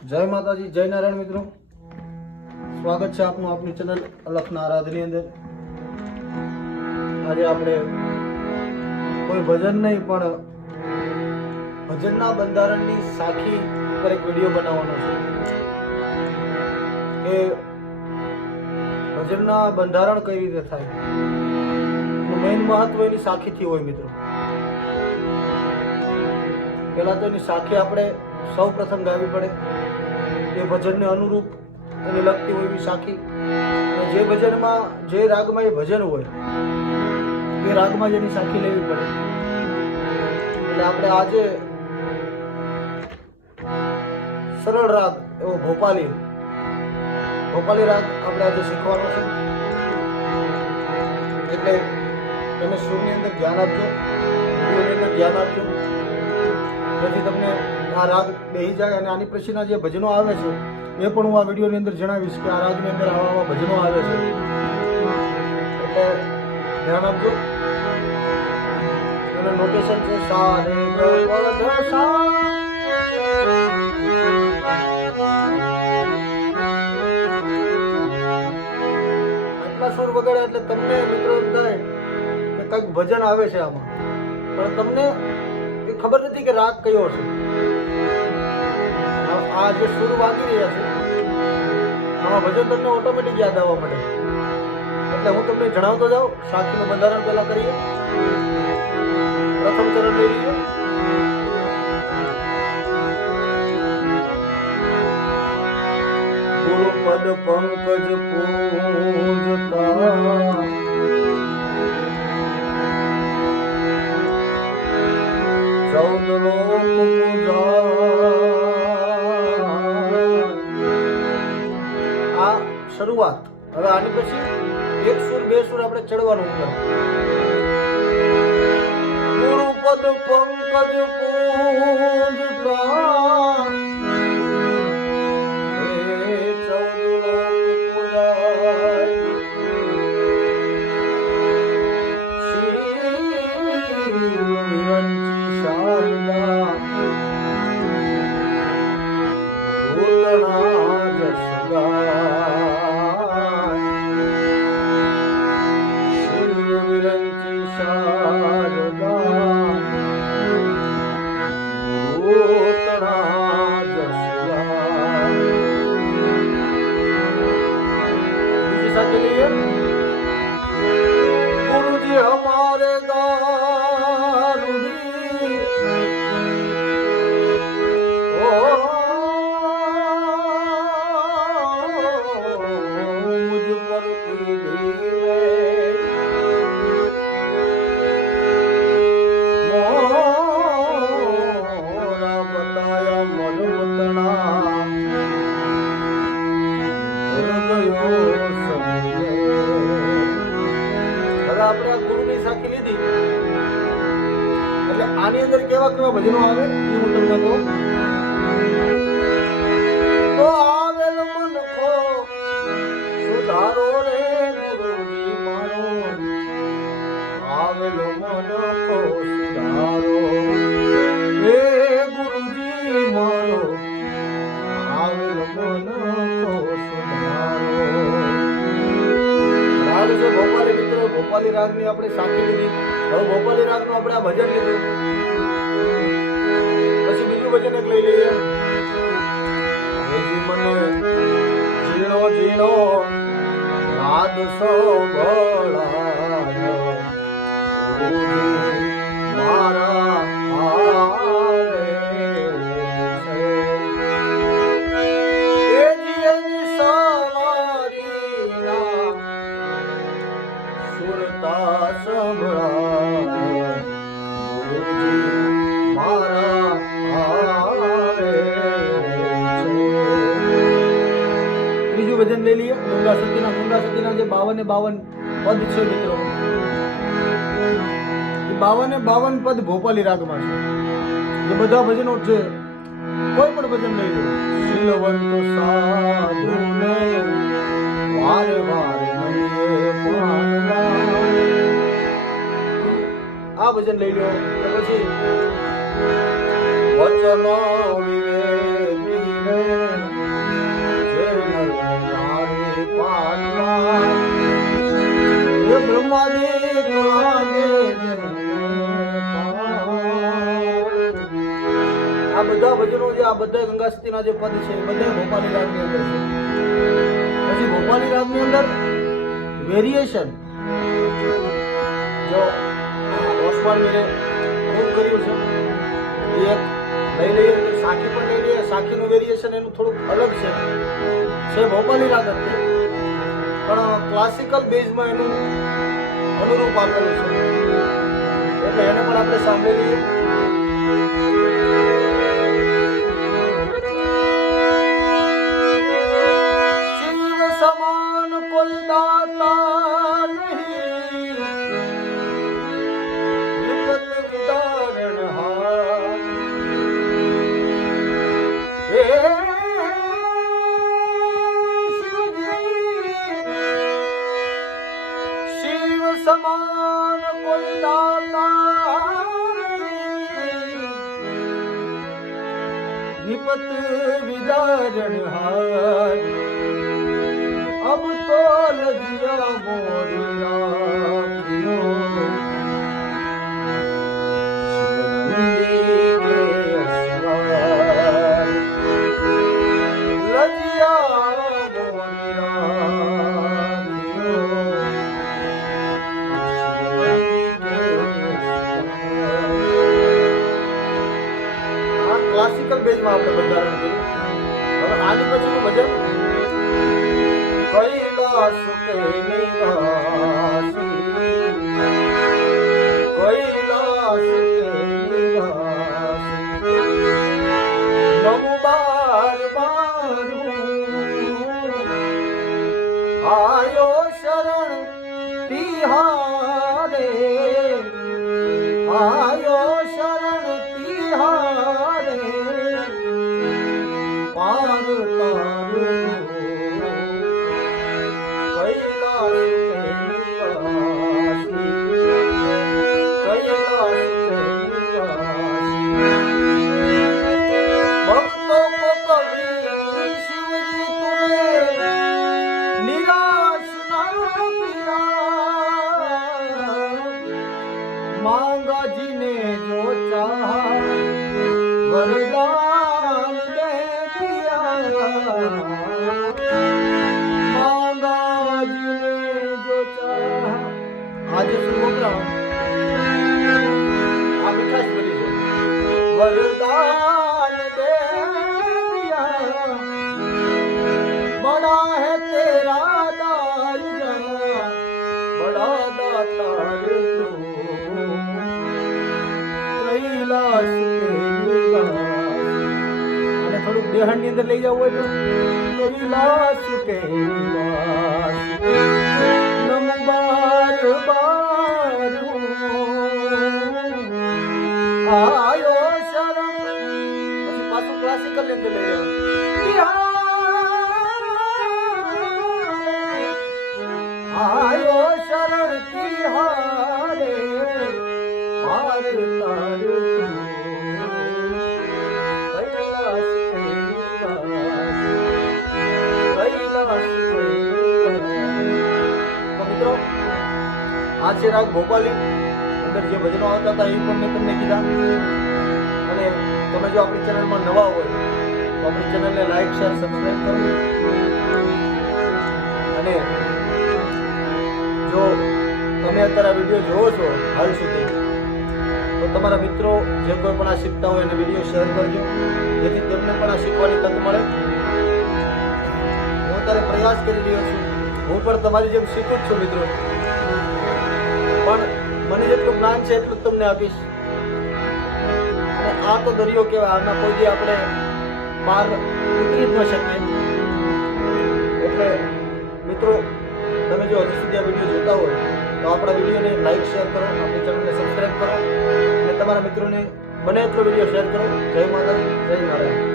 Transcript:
જય માતાજી, જય નારાયણ મિત્રો, સ્વાગત છે આપનું આપની ચેનલ અલખના આરાધની અંદર। આજે આપણે કોઈ ભજન નહીં પણ ભજનના બંધારણની સાખી ઉપર એક વિડીયો બનાવવાનો છે કે ભજનના બંધારણ કઈ રીતે થાય, એનું મેઇન મહત્વ એની સાખીથી હોય મિત્રો। પહેલા તો એની સાખી આપણે સૌ પ્રથમ ગાવી પડે, એ ભજનને અનુરૂપ એને લગતી હોય એવી સાખી, અને જે ભજનમાં જે રાગમાં એ ભજન હોય એ રાગમાં જ એની સાખી લેવી પડે। એટલે આપણે આજે સરળ રાગ એવો ભોપાલી રાગ આપણે આજે શીખવાનો છે। એટલે તમે સુરની અંદર ધ્યાન આપજો, વિડીયોની અંદર ધ્યાન આપજો, જેથી તમને આ રાગ બેસી જાય। અને આની પછીના જે ભજનો આવે છે એ પણ હું આ વિડીયોની અંદર જણાવીશ કે આ રાગની અંદર આવા ભજનો આવે છે, એટલે ધ્યાન આપજો। એનું નોટેશન છે સા રે ગ પ ધ સા। આટલા સુર વગાડે એટલે તમને મિત્રો એમ થાય કે કંઈક ભજન આવે છે આમાં, પણ તમને એ ખબર નથી કે રાગ કયો છે। આ જે સુર વાગી રહ્યા છે આમાં ભજન તમને ઓટોમેટિક યાદ આવવા મળે, એટલે હું તમને જણાવતો જાઉં। સાખીનું બંધારણ પહેલા કરીએ। પ્રથમ ચરણ લઈ લઈએ। ગુરુ પદ પંકજ પૂજતા ચૌદ લોક પૂજા। શરૂઆત। હવે આની પછી એક સુર બે સુર આપણે ચડવાનું ઉપર। ગુરુ પદ પંકજ પૂજતા गुरुजी हमारे दारुदी ओ मुझ पर मोरा बताया मन उतना આપણે આ ગુરુની સાખી લીધી એટલે આની અંદર કેવા કેવા ભજનો આવે એ હું તમને કહું। તો આવેલ મન કો સુધારો રે ગુરુજી મારો, આવેલ મન કો સુધારો રે ગુરુજી મારો, આવેલ મન કો સુધારો। રાગ છે ભોપાલી મિત્રો, ભોપાલી રાગની આપણે સાખી લીધી। હવે ભોપાલી રાગનું આપણે આ ભજન લીધું, પછી બીજું ભજન એક લઈ લઈએ। મને ઝીણો ઝીણો નાદ સંભળાયો મારા આવે છે, એ જીવની સવારીના સુરતા સંભળાય ગુરુજી મારા આવે છે। ત્રીજું ભજન લઈ લઈએ ગંગા સતીના। ગંગા સતીના જે 52 પદ છે મિત્રો, એ 52 પદ ભોપાલી રાગમાં છે। જે બધા ભજનો છે કોઈ પણ ભજન લઈ લો, શીલવંત સાધુને વારે વારે આ ભજન લઈ લો। તો પછી વચનો વિવેકી ભજનો જે આ બધા ગંગા સતીના જે પદ છે એ બધા ભોપાલી રાગની અંદર છે. પછી ભોપાલી રાગની અંદર વેરિએશન જો ઓસ્માન મેરે ખૂબ કર્યું છે એ એક લઈ લઈએ તો સાખી પણ લઈ લઈએ. સાખીનું વેરિએશન એનું થોડુંક અલગ છે ભોપાલી રાગ હતી પણ ક્લાસિકલ બેઝમાં એનું અનુરૂપ આપેલું છે એટલે એને પણ આપણે સાંભળી લઈએ. શિવ સમાન કોઈ દાતા નહીં, વિપત વિદારણહાર. હે શિવ સમાન કોઈ દાતા વિપત વિદારણહાર. अब तो लजिया मोरी राखियो शिवनंदी के असवार. लजिया मोरी राखियो આ ક્લાસિકલ બેઝમાં આપણે બંધારણ કર્યું. હવે આની પછીનું ભજન कैलाश के निवासी, कैलाश के निवासी. नमो बार बारू आयो शरण तिहारे, आयो शरण तिहारे. पार तारू मांगा जी ने जो चाहा वरदान दे दिया. मांगा जी ने जो चाहा. आज सुमोकरा आ मिठास बनी है. वरदान दे दिया. बड़ा है तेरा दारुजा, बड़ा दाता रे तू. कैलाश के निवास અને થોડુંક દેહણ ની અંદર લઈ જવું હોય તો कैलाश के निवास. નમ બાર બારું આયો શરણ. પછી પાછું ક્લાસિકલ ની અંદર લઈ જવું. આયો શરણ તિહારે. पार तारू कैलाश के निवास, कैलाश के निवास. તો મિત્રો આ છે રાગ ભોપાલી. અંદર જે ભજનો આવતા હતા એ પણ મેં તમને કીધા. અને તમે જો આપણી ચેનલમાં નવા હોય તો આપણી ચેનલને લાઈક શેર સબસ્ક્રાઈબ કરો. અને જો તમે અત્યારે આ વિડીયો જોવો છો હાલ સુધી તો તમારા મિત્રો જે કોઈ પણ આ શીખતા હોય એને વિડીયો શેર કરજો જેથી તેમને પણ આ શીખવાની તક મળે. હું અત્યારે પ્રયાસ કરી રહ્યો છું. હું પણ તમારી જેમ શીખું જ છું મિત્રો, પણ મને જેટલું જ્ઞાન છે એટલું જ તમને આપીશ. અને આ તો દરિયો કહેવાય, આના કોઈ દી આપણે પાર ઉતરી જ ન શકીએ. એટલે મિત્રો તમે જો હજી સુધી આ વિડીયો જોતા હોય તો આપણા વિડીયોને લાઈક શેર કરો, આપણી ચેનલને સબસ્ક્રાઈબ કરો અને તમારા મિત્રોને બને એટલો વિડીયો શેર કરો. જય માતાજી, જય નારાયણ.